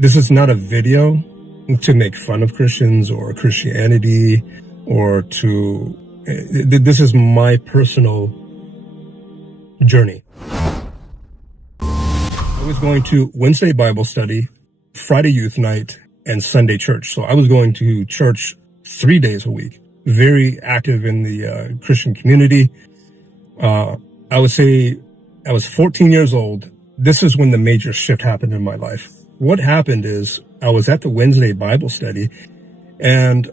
This is not a video to make fun of Christians or Christianity or to, this is my personal journey. I was going to Wednesday Bible study, Friday youth night, and Sunday church. So I was going to church 3 days a week, very active in the Christian community. I would say I was 14 years old. This is when the major shift happened in my life. What happened is I was at the Wednesday Bible study, and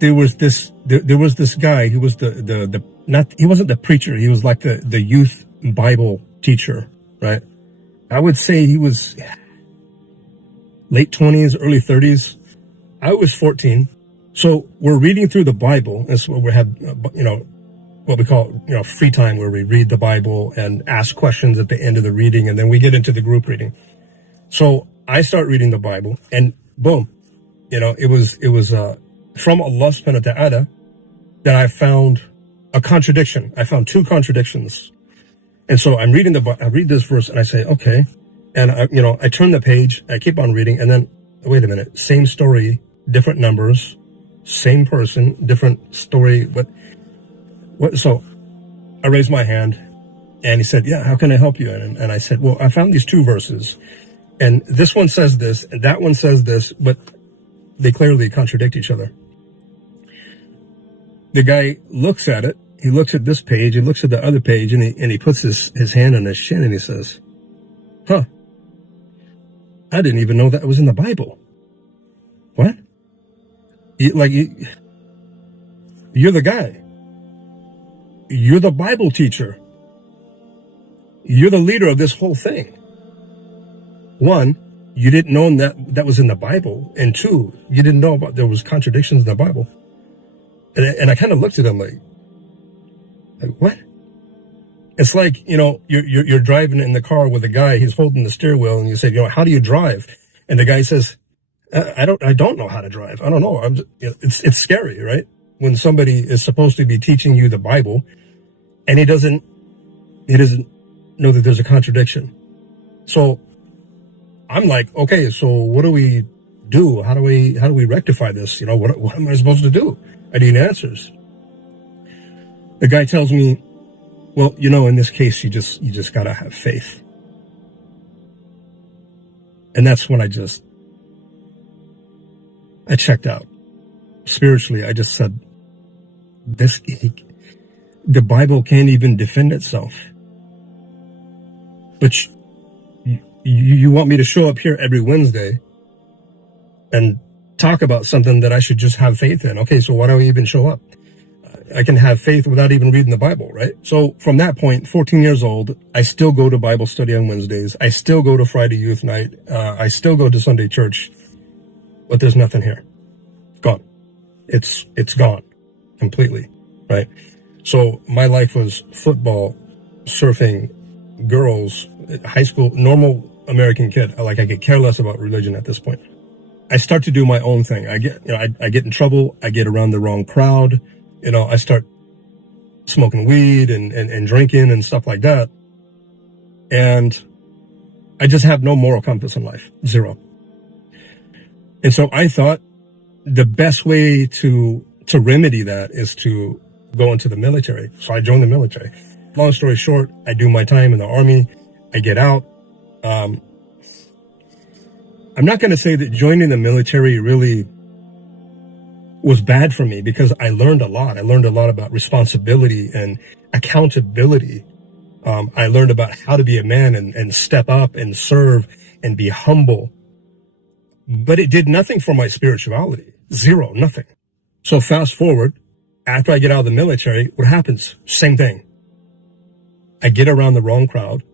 there was this guy. He was he wasn't the preacher. He was like the youth Bible teacher, right? I would say he was late 20s, early 30s. I was 14. So we're reading through the Bible. That's what we have, what we call, free time, where we read the Bible and ask questions at the end of the reading. And then we get into the group reading. So I start reading the Bible, and boom, it was from Allah subhanahu wa ta'ala that I found a contradiction. I found two contradictions. And so I'm reading I read this verse and I say, okay. And I turn the page, I keep on reading, and then, wait a minute, same story, different numbers, same person, different story. What? So I raised my hand, and he said, yeah, how can I help you? And I said, well, I found these two verses, and this one says this, and that one says this, but they clearly contradict each other. The guy looks at it. He looks at this page. He looks at the other page, and he puts his hand on his chin, and he says, huh, I didn't even know that was in the Bible. What? You're the guy. You're the Bible teacher. You're the leader of this whole thing. One, you didn't know that was in the Bible. And two, you didn't know there was contradictions in the Bible. And I kind of looked at him like what? It's like, you're driving in the car with a guy, he's holding the steering wheel, and you say, how do you drive? And the guy says, I don't know how to drive. I don't know. It's scary, right? When somebody is supposed to be teaching you the Bible and he doesn't know that there's a contradiction. So I'm like, okay, so what do we do? How do we rectify this? What am I supposed to do? I need answers. The guy tells me, well, in this case, you just gotta have faith. And that's when I checked out. Spiritually, I just said, the Bible can't even defend itself. But you want me to show up here every Wednesday and talk about something that I should just have faith in. Okay, so why do I even show up? I can have faith without even reading the Bible, right? So from that point, 14 years old, I still go to Bible study on Wednesdays. I still go to Friday youth night. I still go to Sunday church, but there's nothing here. Gone. It's gone completely, right? So my life was football, surfing, girls, high school, normal American kid. I could care less about religion at this point. I start to do my own thing. I get in trouble. I get around the wrong crowd. I start smoking weed and drinking and stuff like that. And I just have no moral compass in life. Zero. And so I thought the best way to remedy that is to go into the military. So I joined the military. Long story short, I do my time in the Army. I get out. I'm not going to say that joining the military really was bad for me, because I learned a lot. I learned a lot about responsibility and accountability. I learned about how to be a man and step up and serve and be humble. But it did nothing for my spirituality. Zero, nothing. So fast forward, after I get out of the military, what happens? Same thing. I get around the wrong crowd,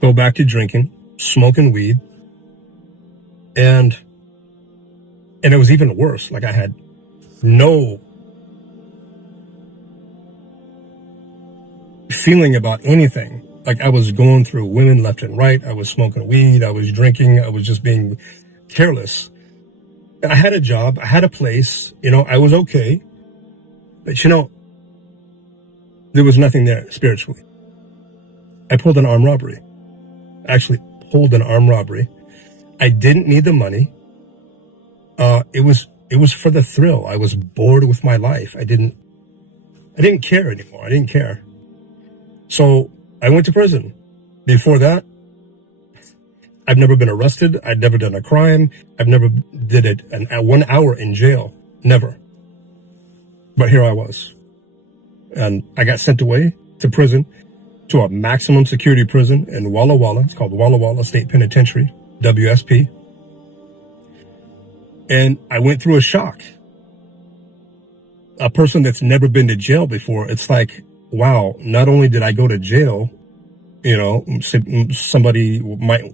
go back to drinking, smoking weed, and it was even worse. I had no feeling about anything. I was going through women left and right. I was smoking weed. I was drinking. I was just being careless. And I had a job. I had a place. I was okay. But there was nothing there spiritually. I pulled an armed robbery. I actually pulled an armed robbery. I didn't need the money. It was for the thrill. I was bored with my life. I didn't care anymore. I didn't care. So I went to prison. Before that, I've never been arrested. I'd never done a crime. I've never did it 1 hour in jail. Never. But here I was. And I got sent away to prison, to a maximum security prison in Walla Walla. It's called Walla Walla State Penitentiary, WSP. And I went through a shock. A person that's never been to jail before, it's like, wow, not only did I go to jail, you know, somebody might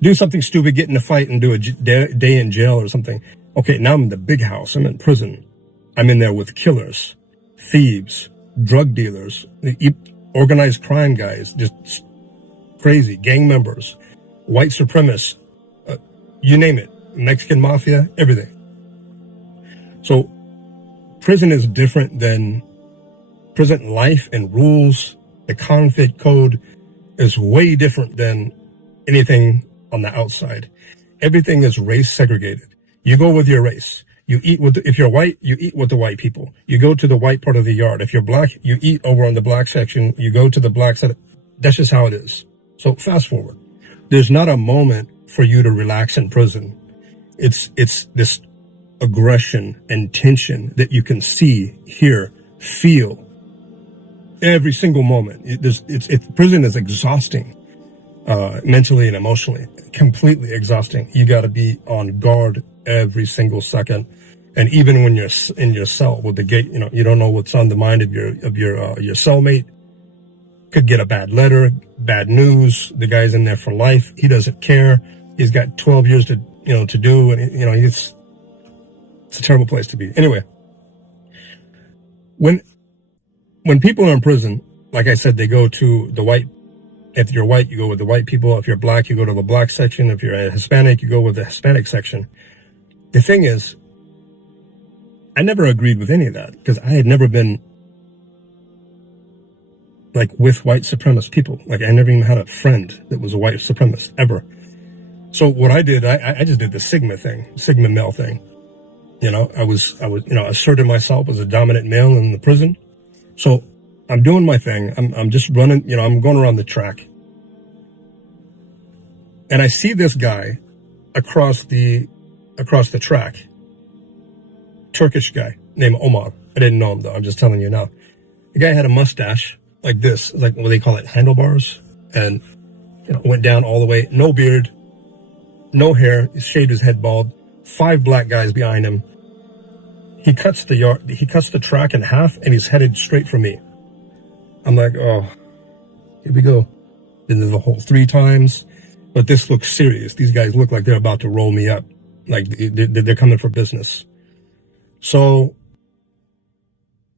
do something stupid, get in a fight and do a day in jail or something. Okay, now I'm in the big house. I'm in prison. I'm in there with killers, thieves, drug dealers, organized crime guys, just crazy, gang members, white supremacists, you name it, Mexican mafia, everything. So prison is different than prison life and rules. The convict code is way different than anything on the outside. Everything is race segregated. You go with your race. You eat with, if you're white, you eat with the white people. You go to the white part of the yard. If you're black, you eat over on the black section. You go to the black side. That's just how it is. So fast forward. There's not a moment for you to relax in prison. It's this aggression and tension that you can see, hear, feel every single moment. Prison is exhausting, mentally and emotionally, completely exhausting. You got to be on guard every single second. And even when you're in your cell with the gate, you know, you don't know what's on the mind of your cellmate. Could get a bad letter, bad news. The guy's in there for life. He doesn't care. He's got 12 years to do. And, you know, it's a terrible place to be. Anyway, when people are in prison, like I said, they go to the white. If you're white, you go with the white people. If you're black, you go to the black section. If you're a Hispanic, you go with the Hispanic section. The thing is, I never agreed with any of that because I had never been like with white supremacist people. Like I never even had a friend that was a white supremacist ever. So what I did, I just did the Sigma male thing. You know, I was, asserted myself as a dominant male in the prison. So I'm doing my thing. I'm just running, I'm going around the track. And I see this guy across the track. Turkish guy named Omar. I didn't know him though. I'm just telling you now. The guy had a mustache like this, like what they call it, handlebars, and went down all the way. No beard, no hair. He shaved his head bald. 5 black guys behind him. He cuts the track in half, and he's headed straight for me. I'm like, oh, here we go. Did the whole 3 times, but this looks serious. These guys look like they're about to roll me up, like they're coming for business. So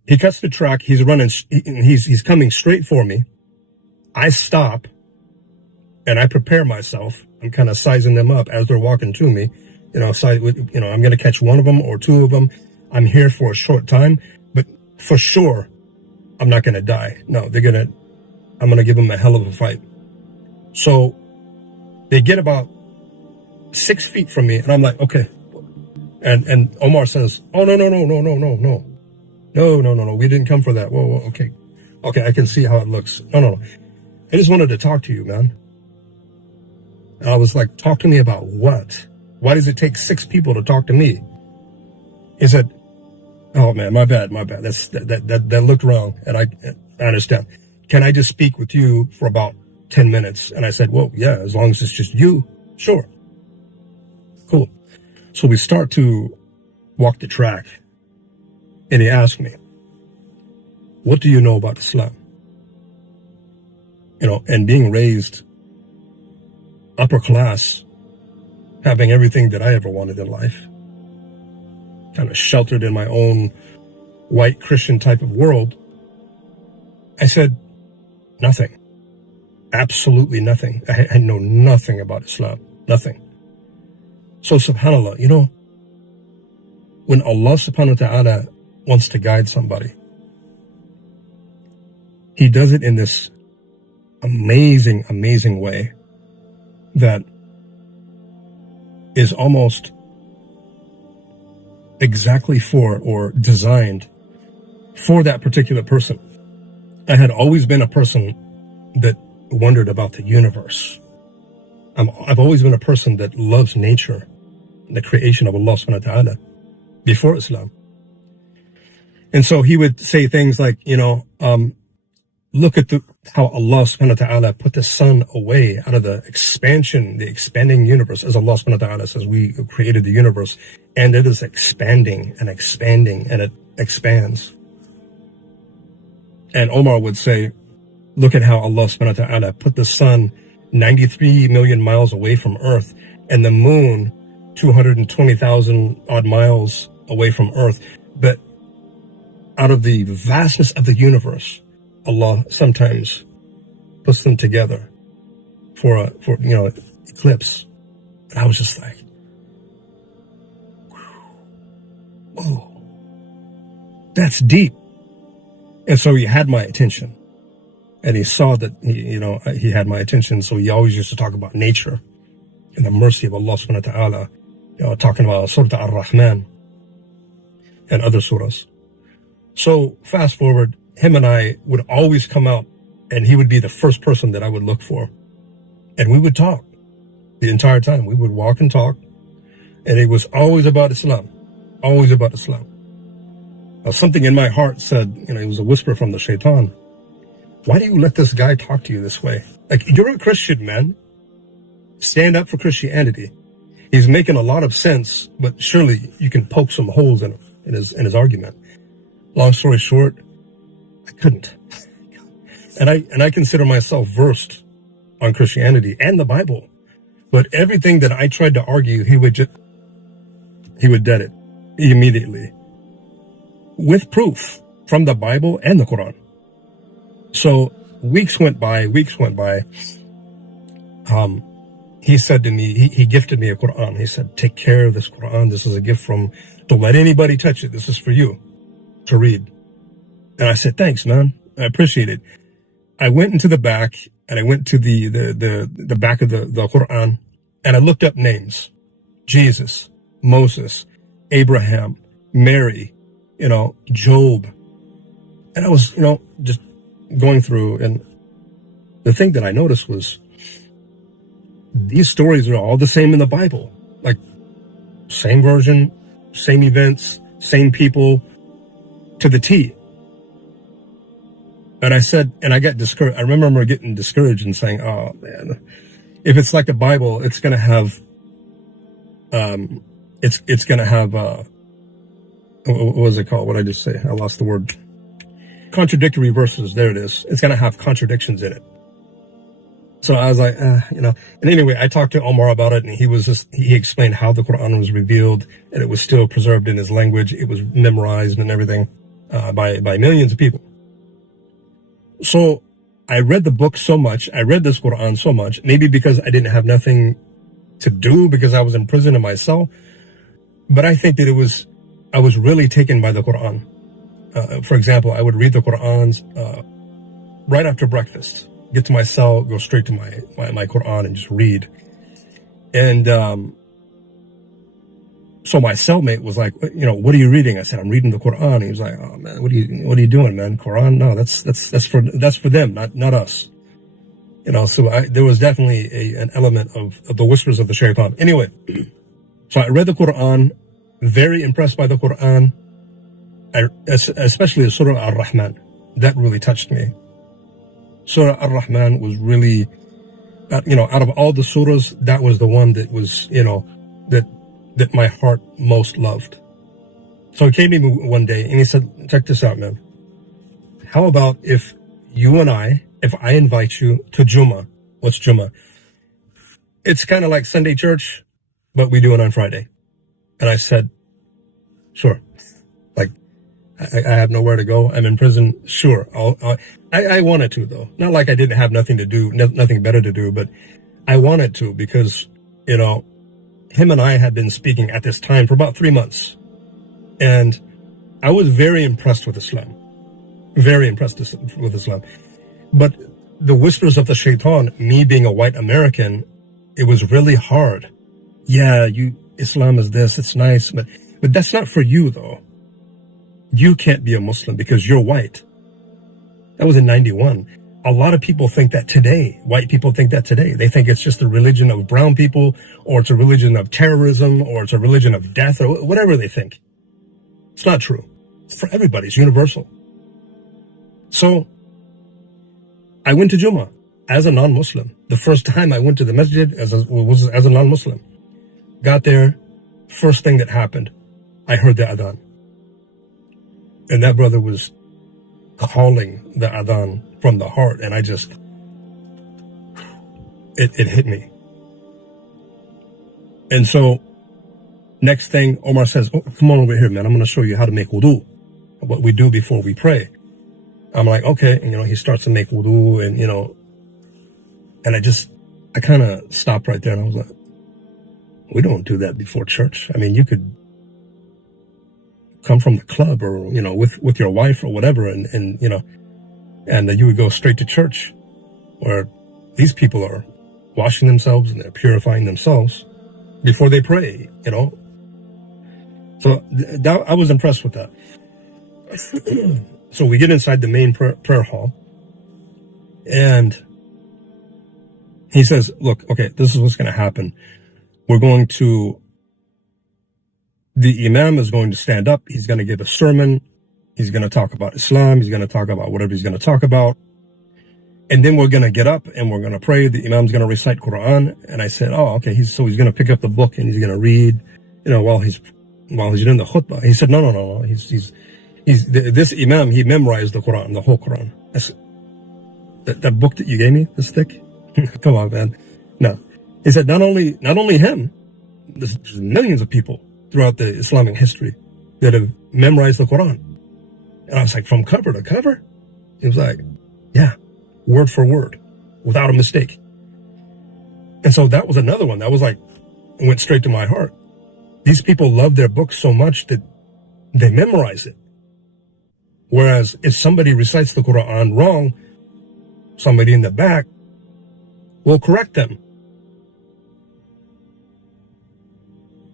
he cuts the track. He's running. He's coming straight for me. I stop, and I prepare myself. I'm kind of sizing them up as they're walking to me. I'm going to catch one of them or 2 of them. I'm here for a short time, but for sure, I'm not going to die. No, I'm going to give them a hell of a fight. So they get about 6 feet from me, and I'm like, okay. And Omar says, oh, no. No, we didn't come for that. Whoa, okay. Okay, I can see how it looks. No. I just wanted to talk to you, man. And I was like, talk to me about what? Why does it take 6 people to talk to me? He said, oh man, my bad. That looked wrong. And I understand. Can I just speak with you for about 10 minutes? And I said, well, yeah, as long as it's just you, sure. Cool. So we start to walk the track, and he asked me, what do you know about Islam? And being raised upper class, having everything that I ever wanted in life, kind of sheltered in my own white Christian type of world, I said, nothing. Absolutely nothing. I know nothing about Islam. Nothing. So subhanAllah, when Allah subhanahu wa ta'ala wants to guide somebody, He does it in this amazing, amazing way. that is almost exactly for or designed for that particular person. I had always been a person that wondered about the universe. I've always been a person that loves nature, the creation of Allah subhanahu wa ta'ala, before Islam. And so he would say things like, look at how Allah subhanahu wa ta'ala put the sun away out of the expanding universe. As Allah subhanahu wa ta'ala says, we created the universe, and it is expanding and expanding, and it expands. And Omar would say, look at how Allah subhanahu wa ta'ala put the sun 93 million miles away from Earth, and the moon 220,000 odd miles away from Earth. But out of the vastness of the universe, Allah sometimes puts them together for eclipse. And I was just like, whoa, that's deep. And so he had my attention, and he saw that he had my attention. So he always used to talk about nature and the mercy of Allah subhanahu wa ta'ala, talking about Surah Ar-Rahman and other surahs. So fast forward, him and I would always come out, and he would be the first person that I would look for. And we would talk the entire time. We would walk and talk. And it was always about Islam, always about Islam. Now, something in my heart said, it was a whisper from the shaitan. Why do you let this guy talk to you this way? Like, you're a Christian, man. Stand up for Christianity. He's making a lot of sense, but surely you can poke some holes in his argument. Long story short, I couldn't. And I consider myself versed on Christianity and the Bible. But everything that I tried to argue, he would dead it immediately, with proof from the Bible and the Quran. So weeks went by. He said to me, he gifted me a Quran. He said, take care of this Quran. This is a gift don't let anybody touch it. This is for you to read. And I said, thanks, man. I appreciate it. I went into the back, and I went to the back of the Quran, and I looked up names: Jesus, Moses, Abraham, Mary, Job. And I was, just going through, and the thing that I noticed was these stories are all the same in the Bible. Like, same version, same events, same people, to the T. And I said, and I got discouraged. I remember getting discouraged and saying, oh man, if it's like the Bible, it's going to have, it's going to have, what was it called? What did I just say? I lost the word. Contradictory verses. There it is. It's going to have contradictions in it. So I was like, and anyway, I talked to Omar about it, and he explained how the Quran was revealed, and it was still preserved in his language. It was memorized and everything, by millions of people. So I read the book so much. I read this Quran so much, maybe because I didn't have nothing to do because I was in prison in my cell. But I think that I was really taken by the Quran. For example, I would read the Qurans, right after breakfast, get to my cell, go straight to my Quran and just read. And, so my cellmate was like, what are you reading? I said, I'm reading the Quran. He was like, oh man, what are you doing, man? Quran? No, that's for them, not us. So there was definitely an element of the whispers of the shaitan. Anyway, so I read the Quran, very impressed by the Quran, especially Surah Ar-Rahman. That really touched me. Surah Ar-Rahman was really, out of all the surahs, that was the one that was, that my heart most loved. So he came to me one day and he said, check this out, man. How about if I invite you to Jummah? What's Jummah? It's kind of like Sunday church, but we do it on Friday. And I said, sure. Like, I have nowhere to go. I'm in prison. Sure. I wanted to, though. Not like I didn't have nothing to do, nothing better to do, but I wanted to because, him and I had been speaking at this time for about 3 months. And I was very impressed with Islam. Very impressed with Islam. But the whispers of the shaitan, me being a white American, It was really hard. Yeah, Islam is this, it's nice, but that's not for you though. You can't be a Muslim because you're white. That was in 91. A lot of people think that today. White people think that today. They think it's just a religion of brown people, or it's a religion of terrorism, or it's a religion of death, or whatever they think. It's not true. It's for everybody. It's universal. So I went to Jummah as a non-Muslim. The first time I went to the masjid was as a non-Muslim. Got there, first thing that happened, I heard the adhan. And that brother was calling the adhan from the heart, and I just, it hit me. And so, next thing, Omar says, oh, come on over here, man. I'm going to show you how to make wudu, what we do before we pray. I'm like, okay. And, he starts to make wudu, and, and I kind of stopped right there, and I was like, we don't do that before church. I mean, you could come from the club or, with your wife or whatever, and you would go straight to church, where these people are washing themselves and they're purifying themselves before they pray, So I was impressed with that. So we get inside the main prayer hall, and he says, look, okay, this is what's going to happen. The imam is going to stand up. He's going to give a sermon. He's going to talk about Islam. He's going to talk about whatever he's going to talk about. And then we're going to get up and we're going to pray. The imam's going to recite Quran. And I said, oh, okay. He's going to pick up the book and he's going to read, while he's doing the khutbah. He said, no. This imam, he memorized the Quran, the whole Quran. That book that you gave me, this thick? Come on, man. No. He said, not only him, there's millions of people throughout the Islamic history that have memorized the Quran. And I was like, from cover to cover? He was like, yeah, word for word, without a mistake. And so that was another one. That was like, went straight to my heart. These people love their book so much that they memorize it. Whereas if somebody recites the Quran wrong, somebody in the back will correct them.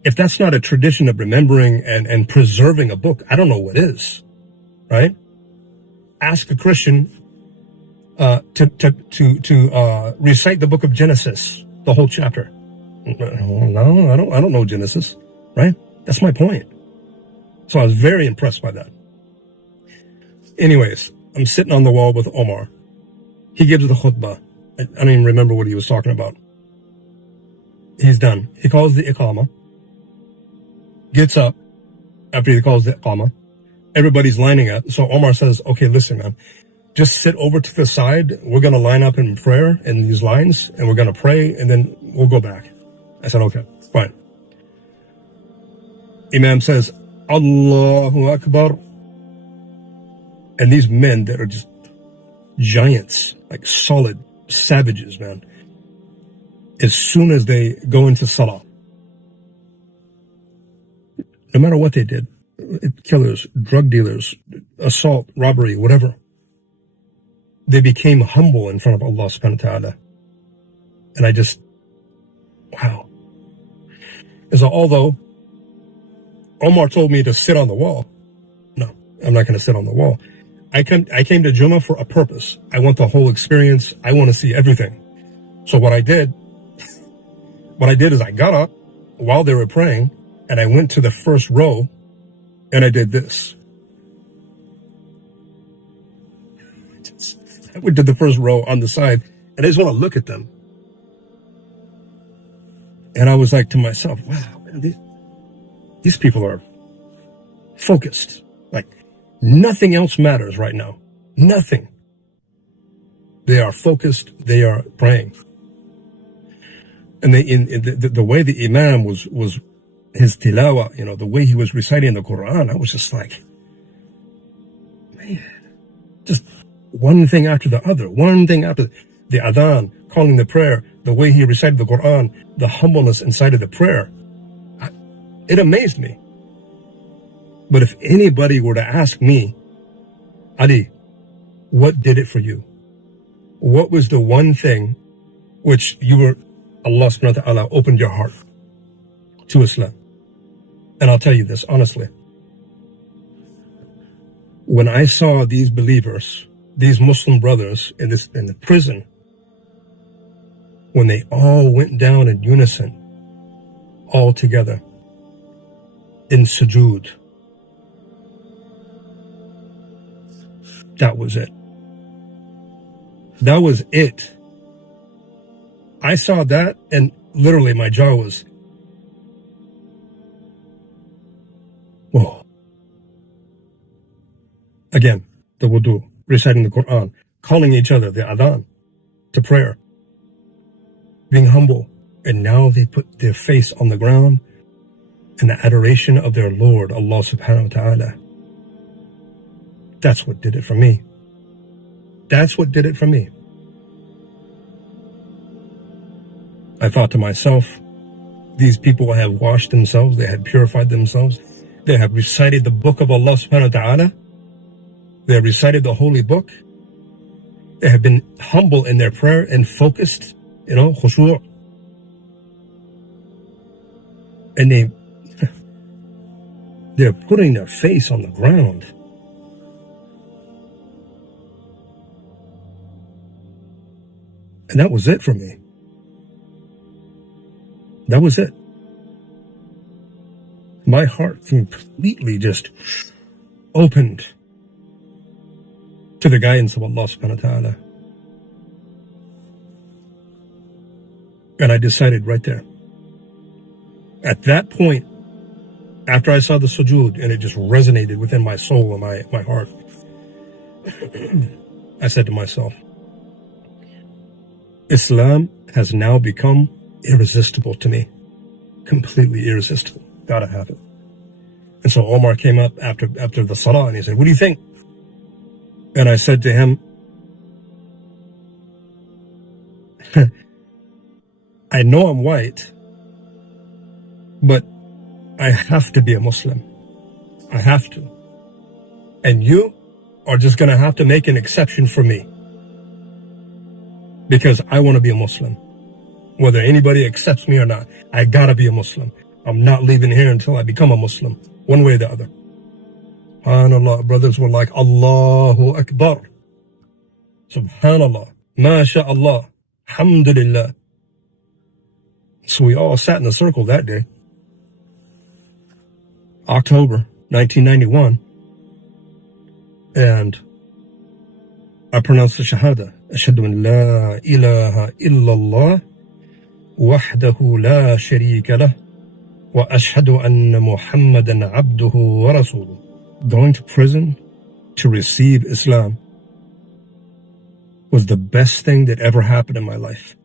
If that's not a tradition of remembering and preserving a book, I don't know what is, right? Ask a Christian to recite the book of Genesis, the whole chapter. No, I don't know Genesis, right? That's my point. So I was very impressed by that. Anyways, I'm sitting on the wall with Omar. He gives the khutbah. I don't even remember what he was talking about. He's done. He calls the iqamah. Gets up after he calls the iqamah. Everybody's lining up. So Omar says, okay, listen, man, just sit over to the side. We're going to line up in prayer in these lines, and we're going to pray, and then we'll go back. I said, okay, fine. Imam says, Allahu Akbar. And these men that are just giants, like solid savages, man, as soon as they go into salah, no matter what they did, killers, drug dealers, assault, robbery, whatever, they became humble in front of Allah subhanahu wa ta'ala. And I just, wow. And so although Omar told me to sit on the wall, no, I'm not going to sit on the wall. I came to Jummah for a purpose. I want the whole experience. I want to see everything. So what I did is I got up while they were praying, and I went to the first row, and I did this. I went to the first row on the side, and I just want to look at them. And I was like to myself, wow, man, these people are focused. Like, nothing else matters right now. Nothing. They are focused. They are praying. And the way the imam was his tilawa, the way he was reciting the Quran, I was just like, man, just one thing after the other, one thing after the adhan, calling the prayer, the way he recited the Quran, the humbleness inside of the prayer. It amazed me. But if anybody were to ask me, Ali, what did it for you? What was the one thing which you were Allah subhanahu wa ta'ala opened your heart to Islam. And I'll tell you this honestly. When I saw these believers, these Muslim brothers in the prison, when they all went down in unison, all together, in sujood, that was it. That was it. I saw that and literally my jaw was, whoa. Again, the wudu, reciting the Quran, calling each other, the adhan, to prayer, being humble. And now they put their face on the ground in the adoration of their Lord, Allah subhanahu wa ta'ala. That's what did it for me. That's what did it for me. I thought to myself, these people have washed themselves, they have purified themselves, they have recited the book of Allah subhanahu wa ta'ala, they have recited the holy book, they have been humble in their prayer and focused, khushu'. And they're putting their face on the ground. And that was it for me. That was it. My heart completely just opened to the guidance of Allah subhanahu wa ta'ala. And I decided right there. At that point, after I saw the sujood and it just resonated within my soul and my heart, I said to myself, Islam has now become irresistible to me. Completely irresistible. Gotta have it. And so Omar came up after the salah and he said, what do you think? And I said to him, I know I'm white, but I have to be a Muslim. I have to. And you are just going to have to make an exception for me. Because I want to be a Muslim. Whether anybody accepts me or not, I gotta be a Muslim. I'm not leaving here until I become a Muslim. One way or the other. SubhanAllah, brothers were like, Allahu Akbar. SubhanAllah. MashaAllah. Alhamdulillah. So we all sat in a circle that day. October 1991. And I pronounced the Shahada. Ashhadu an la ilaha illallah wahdahu la sharika lah wa ashhadu anna Muhammadan abduhu wa rasuluh. Going to prison to receive Islam was the best thing that ever happened in my life.